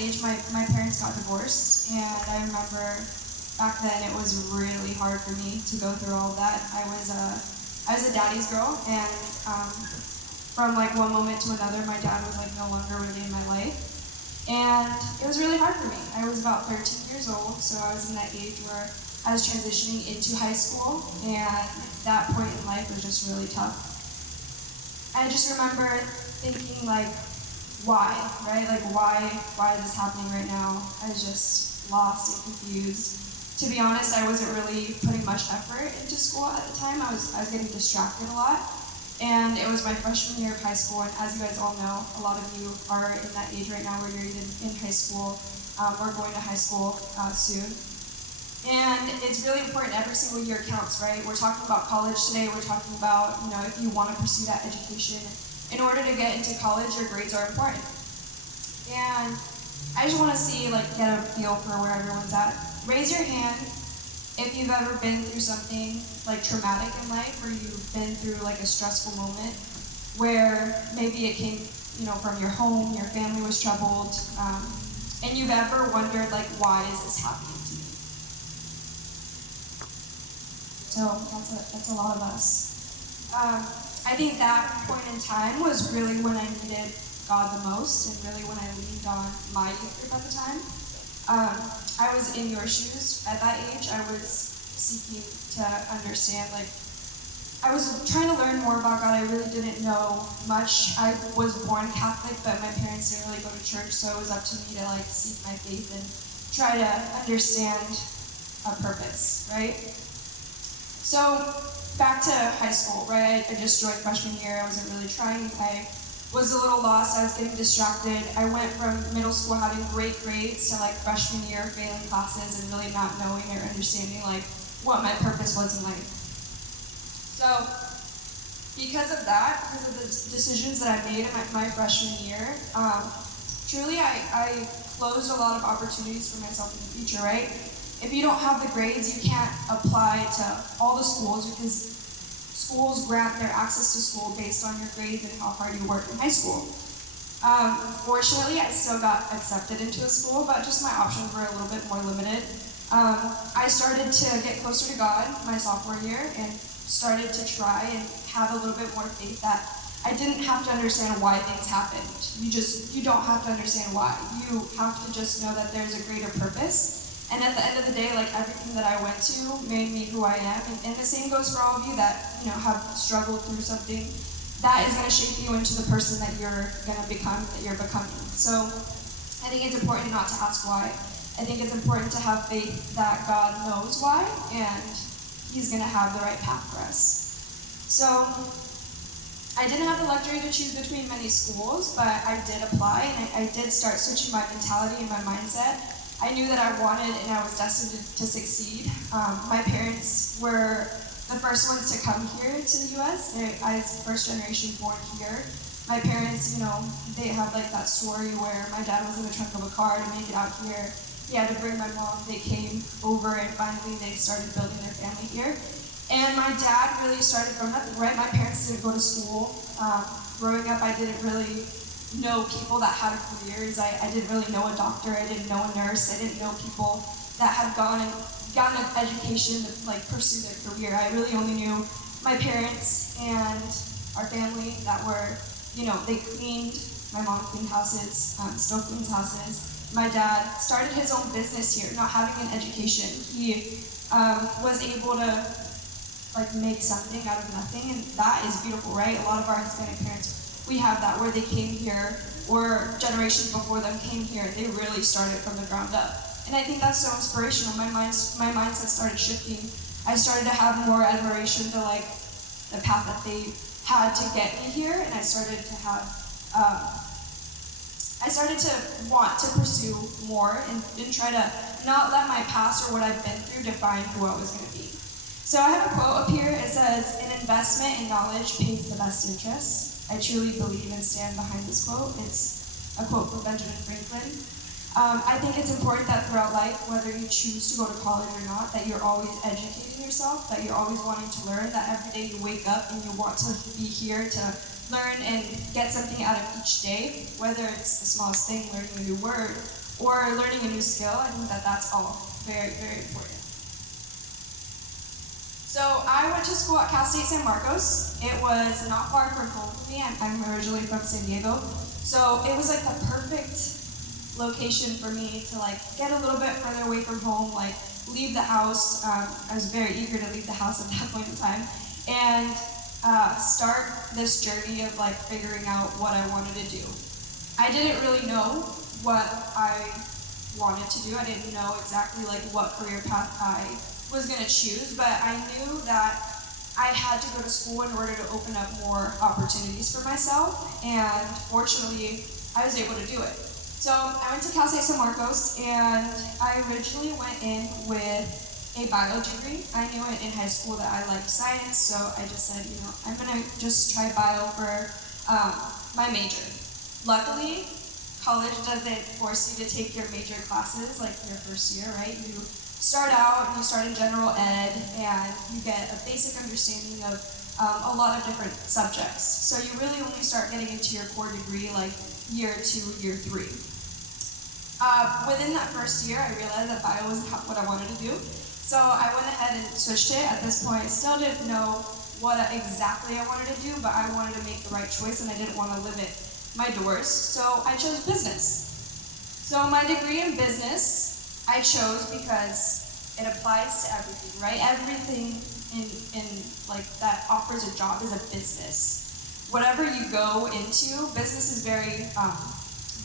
age, my parents got divorced, and I remember back then it was really hard for me to go through all of that. I was a daddy's girl, and from like one moment to another, my dad was like no longer really in my life. And it was really hard for me. I was about 13 years old, so I was in that age where I was transitioning into high school, and that point in life was just really tough. I just remember thinking like, why, right? Like why is this happening right now? I was just lost and confused. To be honest, I wasn't really putting much effort into school at the time. I was getting distracted a lot. And it was my freshman year of high school, and as you guys all know, a lot of you are in that age right now where you're either in high school or going to high school soon. And it's really important. Every single year counts, right? We're talking about college today. We're talking about, if you want to pursue that education. In order to get into college, your grades are important. And I just want to get a feel for where everyone's at. Raise your hand if you've ever been through something like traumatic in life, or you've been through like a stressful moment where maybe it came, from your home, your family was troubled, and you've ever wondered like, why is this happening to me? So that's a lot of us. I think that point in time was really when I needed God the most, and really when I leaned on my youth group at the time. I was in your shoes at that age. I was seeking to understand, I was trying to learn more about God. I really didn't know much. I was born Catholic, but my parents didn't really go to church, so it was up to me to seek my faith and try to understand a purpose, right? So back to high school, right? I just joined freshman year. I wasn't really trying. I was a little lost. I was getting distracted. I went from middle school having great grades to freshman year failing classes and really not knowing or understanding what my purpose was in life. So because of that, because of the decisions that I made in my freshman year, truly I closed a lot of opportunities for myself in the future, right? If you don't have the grades, you can't apply to all the schools, because schools grant their access to school based on your grades and how hard you work in high school. Fortunately, I still got accepted into a school, but just my options were a little bit more limited. I started to get closer to God my sophomore year and started to try and have a little bit more faith that I didn't have to understand why things happened. You don't have to understand why. You have to just know that there's a greater purpose. And at the end of the day, everything that I went to made me who I am. And the same goes for all of you that, have struggled through something. That is going to shape you into the person that you're going to become, that you're becoming. So I think it's important not to ask why. I think it's important to have faith that God knows why, and He's going to have the right path for us. So I didn't have the luxury to choose between many schools, but I did apply, and I did start switching my mentality and my mindset. I knew that I wanted and I was destined to succeed. My parents were the first ones to come here to the U.S. I was first generation born here. My parents, they have that story where my dad was in the trunk of a car to make it out here. He had to bring my mom. They came over, and finally they started building their family here. And my dad really started from nothing, right? My parents didn't go to school. Growing up, I didn't really know people that had careers. I didn't really know a doctor. I didn't know a nurse. I didn't know people that had gone and gotten an education to pursue their career. I really only knew my parents and our family that were, they cleaned. My mom cleaned houses, still cleans houses. My dad started his own business here, not having an education. He was able to make something out of nothing, and that is beautiful, right? A lot of our Hispanic parents, we have that, where they came here, or generations before them came here. They really started from the ground up. And I think that's so inspirational. My mindset started shifting. I started to have more admiration to the path that they had to get me here, and I started to have, I started to want to pursue more and try to not let my past or what I've been through define who I was going to be. So I have a quote up here. It says, "An investment in knowledge pays the best interest." I truly believe and stand behind this quote. It's a quote from Benjamin Franklin. I think it's important that throughout life, whether you choose to go to college or not, that you're always educating yourself, that you're always wanting to learn, that every day you wake up and you want to be here to learn and get something out of each day, whether it's the smallest thing, learning a new word, or learning a new skill. I think that that's all very, very important. So I went to school at Cal State San Marcos. It was not far from home for me. I'm originally from San Diego. So it was like the perfect location for me to like get a little bit further away from home, like leave the house. I was very eager to leave the house at that point in time and start this journey of like figuring out what I wanted to do. I didn't really know what I wanted to do. I didn't know exactly like what career path I was going to choose, but I knew that I had to go to school in order to open up more opportunities for myself, and fortunately, I was able to do it. So I went to Cal State San Marcos, and I originally went in with a bio degree. I knew in high school that I liked science, so I just said, I'm going to just try bio for my major. Luckily, college doesn't force you to take your major classes like your first year, right? You start out and you start in general ed and you get a basic understanding of a lot of different subjects. So you really only start getting into your core degree like year 2, year 3. Within that first year, I realized that bio wasn't what I wanted to do. So I went ahead and switched it. At this point, I still didn't know what exactly I wanted to do, but I wanted to make the right choice and I didn't want to limit my doors. So I chose business. So my degree in business I chose because it applies to everything, right? Everything in like that offers a job is a business. Whatever you go into, business is very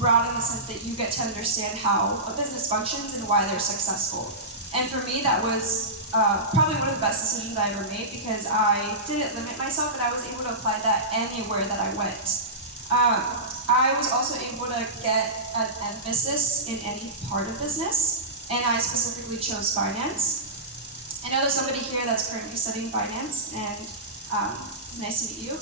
broad in the sense that you get to understand how a business functions and why they're successful. And for me, that was probably one of the best decisions I ever made because I didn't limit myself and I was able to apply that anywhere that I went. I was also able to get an emphasis in any part of business. And I specifically chose finance. I know there's somebody here that's currently studying finance, and it's nice to meet you.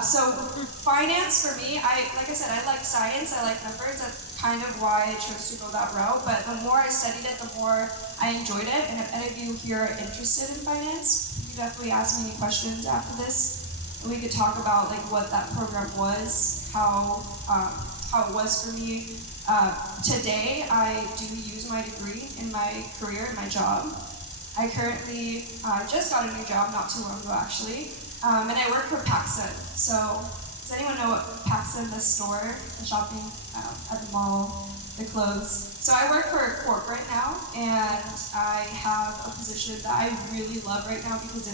So finance for me, like I said, I like science, I like numbers. That's kind of why I chose to go that route. But the more I studied it, the more I enjoyed it. And if any of you here are interested in finance, you definitely ask me any questions after this, and we could talk about like what that program was, how it was for me. Today, I do use my degree in my career, in my job. I currently just got a new job not too long ago, actually, and I work for PacSun. So, does anyone know what PacSun, the store, the shopping at the mall, the clothes? So I work for corporate now, and I have a position that I really love right now because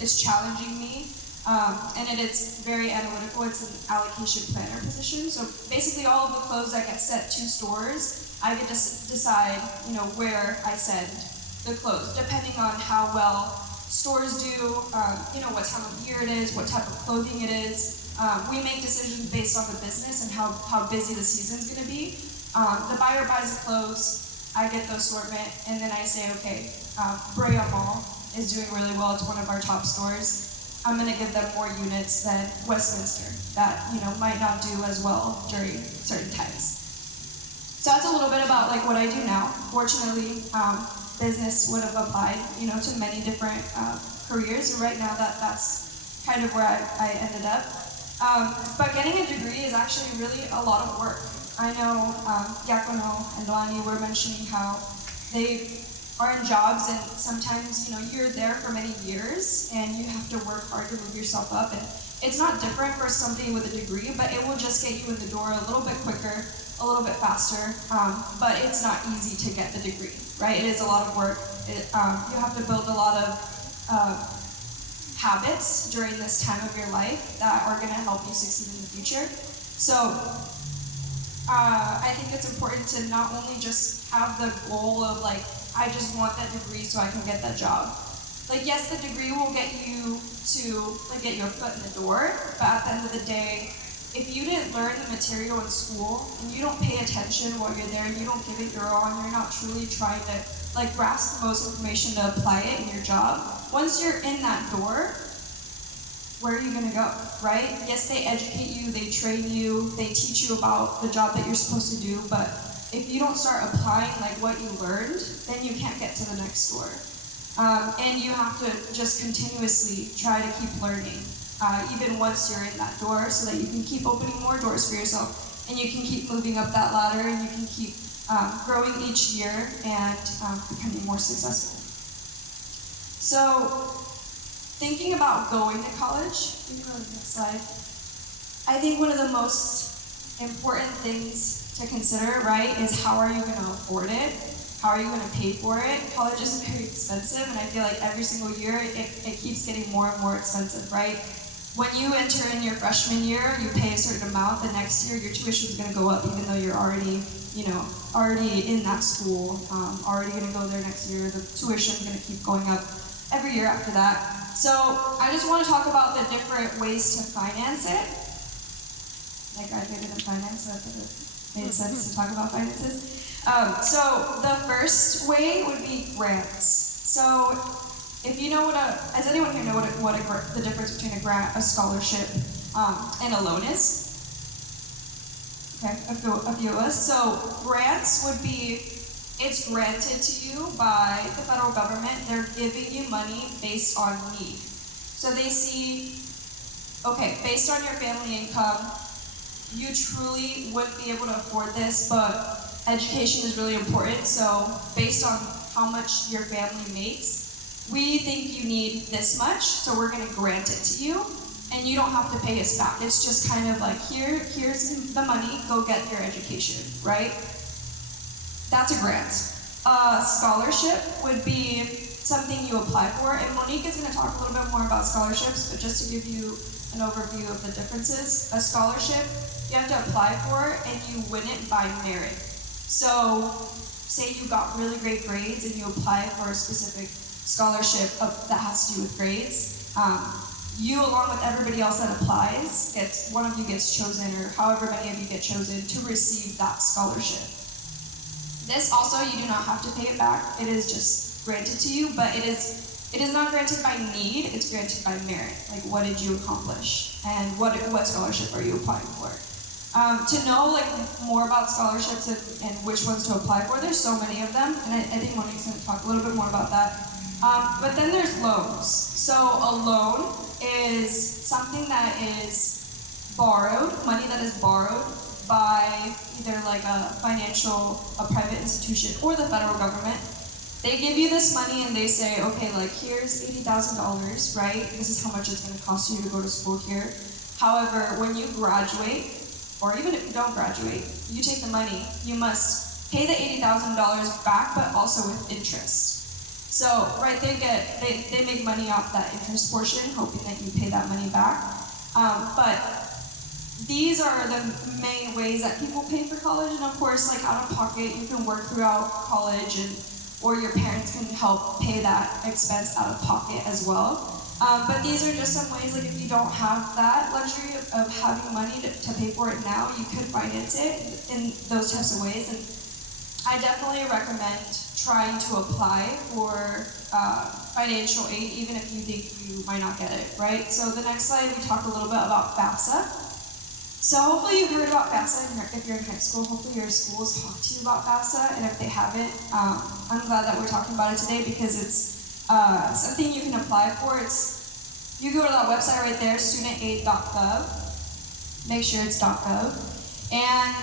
it's challenging me. And it's very analytical. It's an allocation planner position. So basically all of the clothes that get sent to stores, I get to decide, where I send the clothes, depending on how well stores do, what time of year it is, what type of clothing it is. We make decisions based on the business and how busy the season's gonna be. The buyer buys the clothes, I get the assortment, and then I say, okay, Brea Mall is doing really well. It's one of our top stores. I'm going to give them more units than Westminster that might not do as well during certain times. So that's a little bit about like what I do now. Fortunately, business would have applied to many different careers. And right now that's kind of where I ended up. But getting a degree is actually really a lot of work. I know Giacomo and Lani were mentioning how they are in jobs and sometimes you're there for many years and you have to work hard to move yourself up, and it's not different for somebody with a degree, but it will just get you in the door a little bit quicker, a little bit faster, but it's not easy to get the degree, right? It is a lot of work. You have to build a lot of habits during this time of your life that are going to help you succeed in the future. So I think it's important to not only just have the goal of like, I just want that degree so I can get that job. Like, yes, the degree will get you to get your foot in the door, but at the end of the day, if you didn't learn the material in school and you don't pay attention while you're there and you don't give it your all and you're not truly trying to grasp the most information to apply it in your job, once you're in that door, where are you going to go, right? Yes, they educate you, they train you, they teach you about the job that you're supposed to do, but if you don't start applying what you learned, then you can't get to the next door. And you have to just continuously try to keep learning, even once you're in that door, so that you can keep opening more doors for yourself, and you can keep moving up that ladder, and you can keep growing each year and becoming more successful. So, thinking about going to college, can you go to the next slide? I think one of the most important things to consider, right, is how are you going to afford it? How are you going to pay for it? College is very expensive, and I feel like every single year it keeps getting more and more expensive, right? When you enter in your freshman year, you pay a certain amount. The next year, your tuition is going to go up, even though you're already in that school, already going to go there next year. The tuition is going to keep going up every year after that. So I just want to talk about the different ways to finance it. I graduated in finance, so it made sense to talk about finances. So the first way would be grants. So if you know does anyone here know the difference between a grant, a scholarship, and a loan is? Okay, a few of us. So grants would be, it's granted to you by the federal government. They're giving you money based on need. So they see, okay, based on your family income, you truly wouldn't be able to afford this, but education is really important. So based on how much your family makes, we think you need this much, so we're going to grant it to you, and you don't have to pay us back. It's just kind of like, here's the money, go get your education, right? That's a grant. A scholarship would be something you apply for, and Monique is going to talk a little bit more about scholarships, but just to give you an overview of the differences, a scholarship you have to apply for, and you win it by merit. So, say you got really great grades and you apply for a specific scholarship that has to do with grades. You, along with everybody else that applies, one of you gets chosen, or however many of you get chosen, to receive that scholarship. This also, you do not have to pay it back. It is just granted to you, but it is not granted by need, it's granted by merit. Like, what did you accomplish? And what scholarship are you applying for? To know more about scholarships and which ones to apply for, there's so many of them, and I think Monique's going to talk a little bit more about that. But then there's loans. So a loan is something that is borrowed, money that is borrowed by either a private institution or the federal government. They give you this money and they say, okay, here's $80,000, right? This is how much it's going to cost you to go to school here. However, when you graduate, or even if you don't graduate, you take the money, you must pay the $80,000 back, but also with interest. So, right, they make money off that interest portion, hoping that you pay that money back. But these are the main ways that people pay for college, and of course, out of pocket, you can work throughout college, or your parents can help pay that expense out of pocket as well. But these are just some ways, if you don't have that luxury of having money to pay for it now, you could finance it in those types of ways. And I definitely recommend trying to apply for financial aid, even if you think you might not get it, right? So the next slide, we talk a little bit about FAFSA. So hopefully you've heard about FAFSA, and if you're in high school, hopefully your schools talk to you about FAFSA, and if they haven't, I'm glad that we're talking about it today, because it's something you can apply for. You go to that website right there, studentaid.gov. Make sure it's .gov. And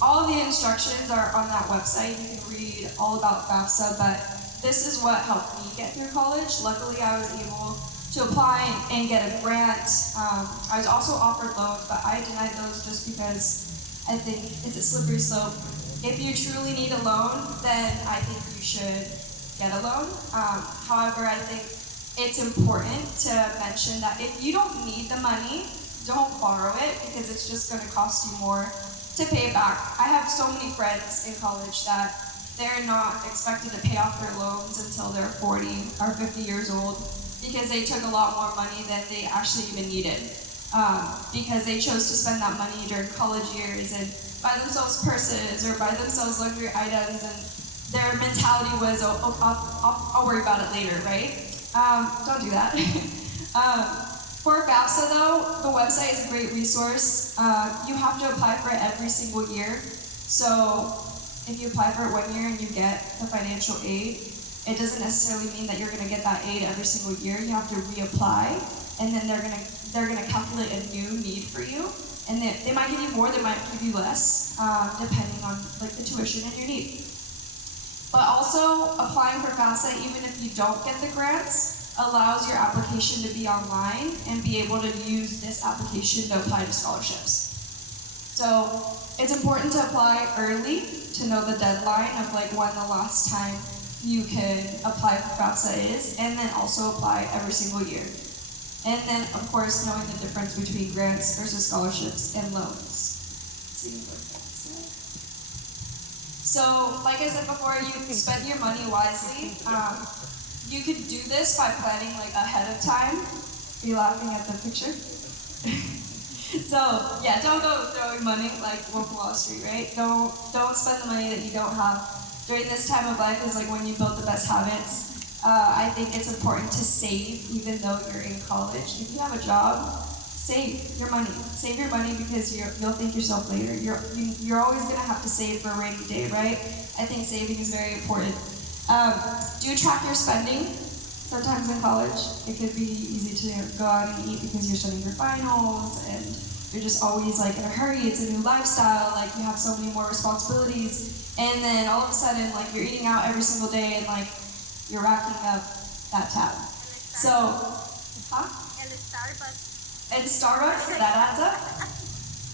all of the instructions are on that website. You can read all about FAFSA, but this is what helped me get through college. Luckily, I was able to apply and get a grant. I was also offered loans, but I denied those just because I think it's a slippery slope. If you truly need a loan, then I think you should get a loan. However, I think it's important to mention that if you don't need the money, don't borrow it, because it's just going to cost you more to pay it back. I have so many friends in college that they're not expected to pay off their loans until they're 40 or 50 years old, because they took a lot more money than they actually even needed, because they chose to spend that money during college years and buy themselves purses or buy themselves luxury items, and their mentality was, I'll worry about it later, right? Don't do that. For FAFSA though, the website is a great resource. You have to apply for it every single year. So if you apply for it 1 year and you get the financial aid, it doesn't necessarily mean that you're going to get that aid every single year. You have to reapply, and then they're going to calculate a new need for you, And they might give you more, they might give you less, depending on like the tuition and your need. But also, applying for FAFSA, even if you don't get the grants, allows your application to be online and be able to use this application to apply to scholarships. So it's important to apply early to know the deadline of like when the last time you can apply for FAFSA is, and then also apply every single year. And then, of course, knowing the difference between grants versus scholarships and loans. So, like I said before, you can spend your money wisely. You could do this by planning like ahead of time. Are you laughing at the picture? So, yeah, don't go throwing money like Wolf of Wall Street, right? Don't spend the money that you don't have. During this time of life is like when you build the best habits. I think it's important to save even though you're in college. If you have a job, save your money. Save your money because you'll thank yourself later. You're always gonna have to save for a rainy day, right? I think saving is very important. Do track your spending. Sometimes in college, it could be easy to go out and eat because you're studying for finals and you're just always like in a hurry. It's a new lifestyle. Like you have so many more responsibilities, and then all of a sudden, like you're eating out every single day and like you're racking up that tab. So, And Starbucks. And Starbucks, that adds up.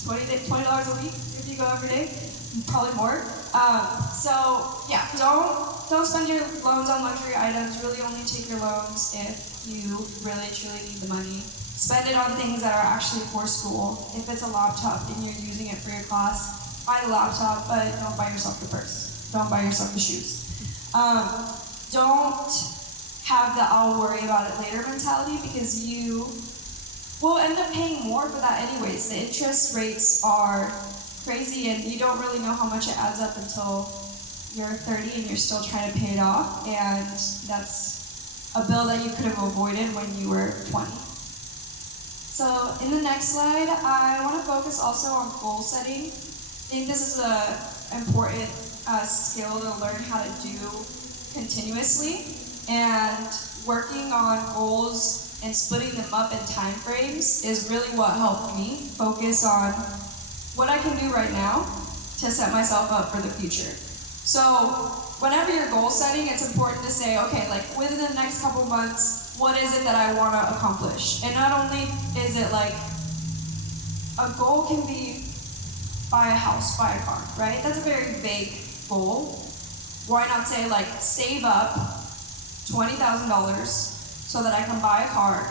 $20 a week if you go every day, probably more. So yeah, don't spend your loans on luxury items. Really only take your loans if you really truly need the money. Spend it on things that are actually for school. If it's a laptop and you're using it for your class, buy the laptop, but don't buy yourself the purse. Don't buy yourself the shoes. Don't have the I'll worry about it later mentality because you will end up paying more for that anyways. The interest rates are crazy and you don't really know how much it adds up until you're 30 and you're still trying to pay it off, and that's a bill that you could have avoided when you were 20. So in the next slide, I want to focus also on goal setting. I think this is an important skill to learn how to do continuously, and working on goals and splitting them up in time frames is really what helped me focus on what I can do right now to set myself up for the future. So whenever you're goal setting, it's important to say, okay, like within the next couple months, what is it that I want to accomplish? And not only is it like, a goal can be buy a house, buy a car, right? That's a very vague goal. Why not say like, save up $20,000 so that I can buy a car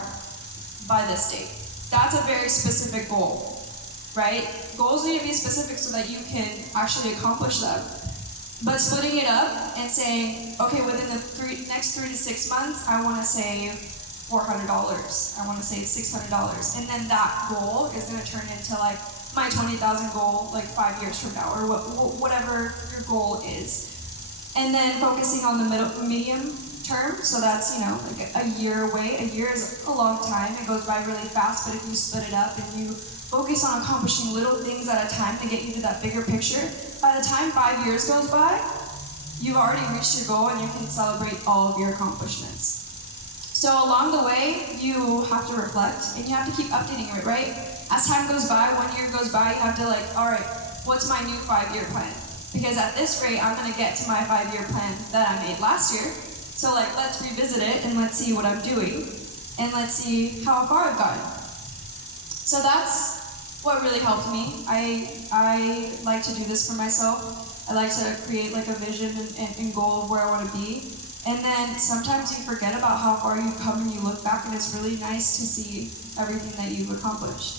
by this date? That's a very specific goal, right? Goals need to be specific so that you can actually accomplish them. But splitting it up and saying, okay, within the next 3 to 6 months, I want to save $400. I want to save $600. And then that goal is going to turn into like my 20,000 goal like 5 years from now, or whatever your goal is. And then focusing on the medium term, so that's, like a year away. A year is a long time. It goes by really fast, but if you split it up and you focus on accomplishing little things at a time to get you to that bigger picture, by the time 5 years goes by, you've already reached your goal and you can celebrate all of your accomplishments. So along the way, you have to reflect and you have to keep updating it, right? As time goes by, 1 year goes by, you have to like, all right, what's my new 5-year plan? Because at this rate, I'm gonna get to my 5-year plan that I made last year. So like, let's revisit it and let's see what I'm doing and let's see how far I've gotten. So that's what really helped me. I like to do this for myself. I like to create like a vision and goal of where I want to be. And then sometimes you forget about how far you've come and you look back and it's really nice to see everything that you've accomplished.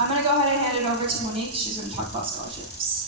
I'm going to go ahead and hand it over to Monique. She's going to talk about scholarships.